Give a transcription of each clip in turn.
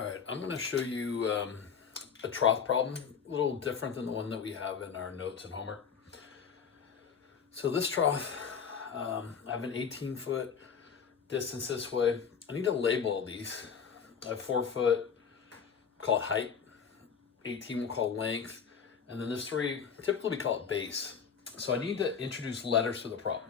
All right, I'm going to show you a trough problem, a little different than the one that we have in our notes and homework. So this trough, I have an 18-foot distance this way. I need to label all these. I have 4 foot called height, 18 we'll call length, and then this 3, typically we call it base. So I need to introduce letters to the problem.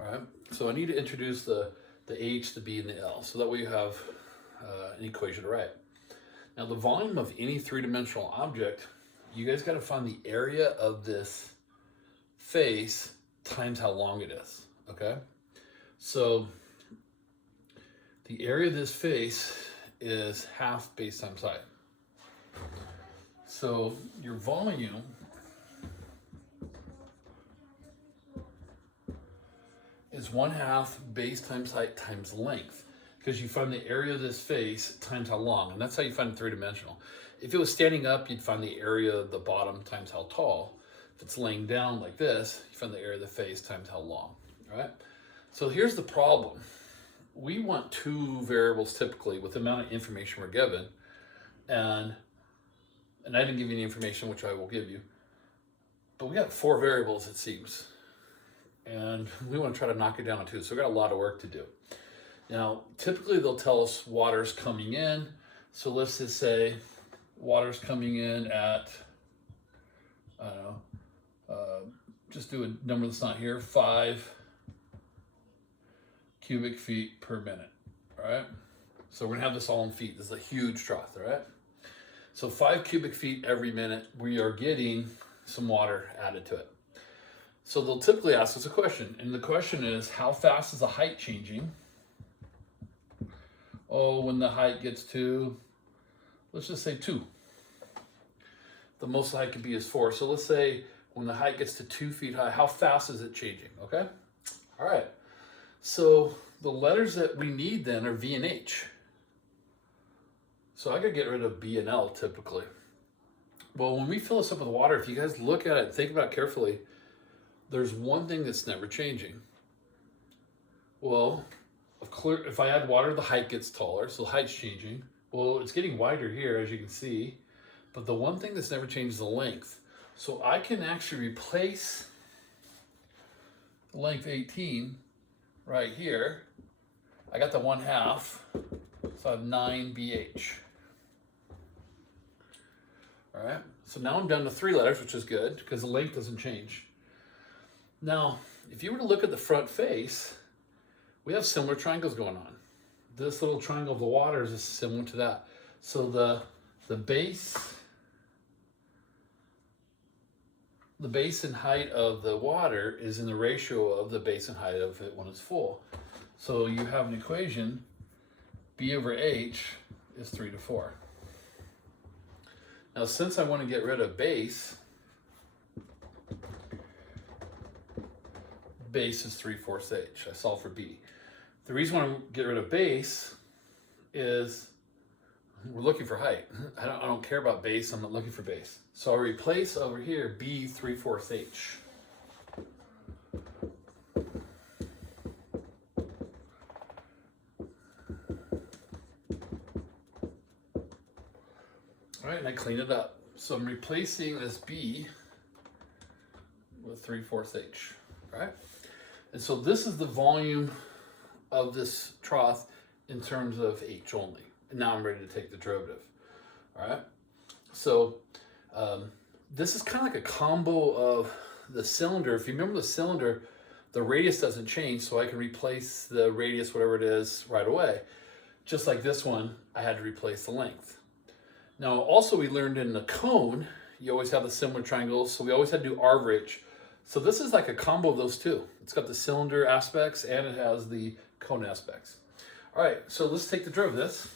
All right, so I need to introduce the H, the B, and the L, so that way you have an equation to write. Now the volume of any three-dimensional object, you guys got to find the area of this face times how long it is, okay? So the area of this face is half base times height. So your volume is 1/2 base times height times length, because you find the area of this face times how long, and that's how you find three-dimensional. If it was standing up, you'd find the area of the bottom times how tall. If it's laying down like this, you find the area of the face times how long, all right? So here's the problem. We want 2 variables typically with the amount of information we're given, and I didn't give you any information, which I will give you, but we got 4 variables it seems, and we want to try to knock it down to 2, so we've got a lot of work to do. Now, typically they'll tell us water's coming in, so let's just say water's coming in at, I don't know, just do a number that's not here, 5 cubic feet per minute, all right? So we're gonna have this all in feet. This is a huge trough, all right? So 5 cubic feet every minute, we are getting some water added to it. So they'll typically ask us a question, and the question is, how fast is the height changing? Oh, when the height gets to, let's just say 2. The most the height could be is 4. So let's say when the height gets to 2 feet high, how fast is it changing, okay? All right, so the letters that we need then are V and H. So I gotta get rid of B and L typically. Well, when we fill this up with water, if you guys look at it and think about it carefully, there's one thing that's never changing. Well, if I add water, the height gets taller, so the height's changing. Well, it's getting wider here, as you can see, but the one thing that's never changed is the length. So I can actually replace length 18 right here. I got the 1/2, so I have 9 BH. All right, so now I'm down to 3 letters, which is good because the length doesn't change. Now, if you were to look at the front face, we have similar triangles going on. This little triangle of the waters is similar to that. So the base and height of the water is in the ratio of the base and height of it when it's full. So you have an equation, B over H is 3 to 4. Now, since I want to get rid of base is 3/4 H. I solve for B. The reason I want to get rid of base is we're looking for height. I don't care about base. I'm not looking for base. So I replace over here B 3/4 H. All right, and I clean it up. So I'm replacing this B with 3/4 H, all right? And so this is the volume of this trough in terms of H only. And now I'm ready to take the derivative, all right? So this is kind of like a combo of the cylinder. If you remember the cylinder, the radius doesn't change, so I can replace the radius, whatever it is, right away. Just like this one, I had to replace the length. Now, also we learned in the cone, you always have the similar triangles, so we always had to do R over H. So this is like a combo of those two. It's got the cylinder aspects and it has the cone aspects. All right, so let's take the derivative of this.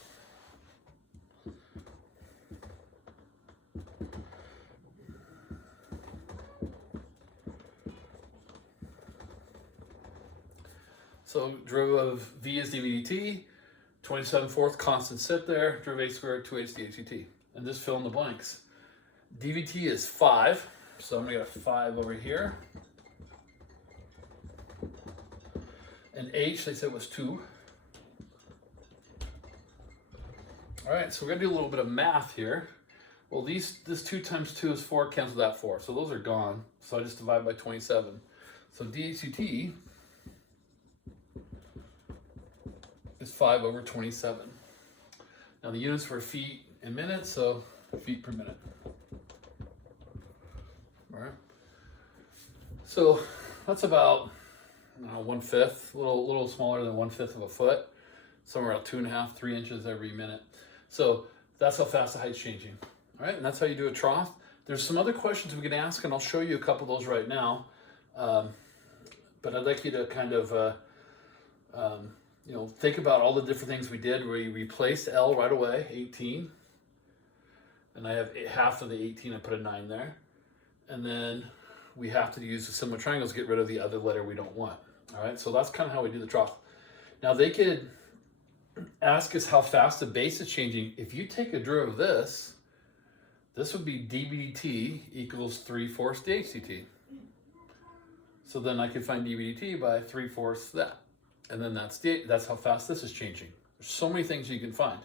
So derivative of V is dV dt, 27/4 constant sit there, derivative H squared 2H dHdt. And just fill in the blanks. dVt is 5, so I'm gonna get a 5 over here. And H, they said was 2. All right, so we're gonna do a little bit of math here. Well, this 2 times 2 is 4, cancel that 4. So those are gone. So I just divide by 27. So dHCT is 5 over 27. Now the units were feet in minutes, so feet per minute. All right. So that's about 1/5, a little smaller than 1/5 of a foot, somewhere around 2.5, 3 inches every minute. So that's how fast the height's changing. All right, and that's how you do a trough. There's some other questions we can ask, and I'll show you a couple of those right now. But I'd like you to kind of, think about all the different things we did. We replaced L right away, 18. And I have half of the 18, I put a 9 there. And then we have to use the similar triangles to get rid of the other letter we don't want. All right, so that's kind of how we do the trough. Now they could ask us how fast the base is changing. If you take a derivative of this would be dBdt equals 3/4 dHCT. So then I could find dBdt by 3/4 that. And then that's how fast this is changing. There's so many things you can find.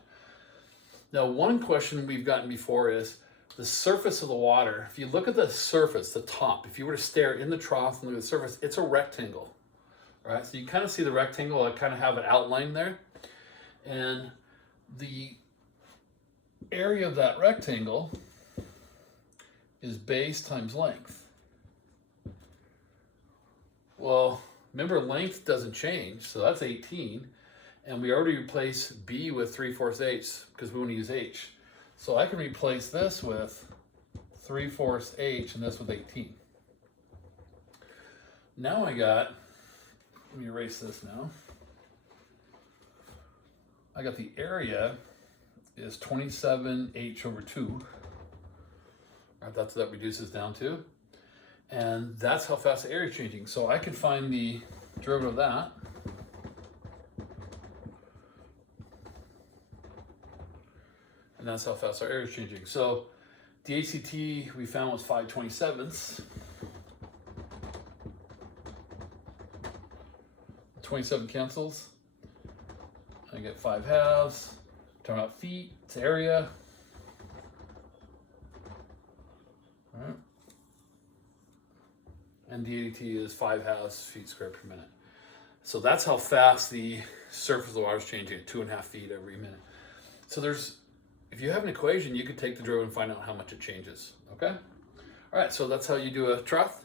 Now, one question we've gotten before is the surface of the water. If you look at the surface, the top, if you were to stare in the trough and look at the surface, it's a rectangle, right? So you kind of see the rectangle, I kind of have it outlined there. And the area of that rectangle is base times length. Well, remember length doesn't change, so that's 18. And we already replaced B with 3/4 H because we want to use H. So I can replace this with 3/4 H and this with 18. Now let me erase this now. I got the area is 27H over 2. All right, that's what that reduces down to. And that's how fast the area is changing. So I can find the derivative of that. And that's how fast our area is changing. So dHCT we found was 5/27. 27 cancels. I get 5/2. Turn out feet, it's area. All right. And dBdt is 5/2 feet squared per minute. So that's how fast the surface of the water is changing at 2.5 feet every minute. So if you have an equation, you could take the derivative and find out how much it changes, okay? All right, so that's how you do a trough.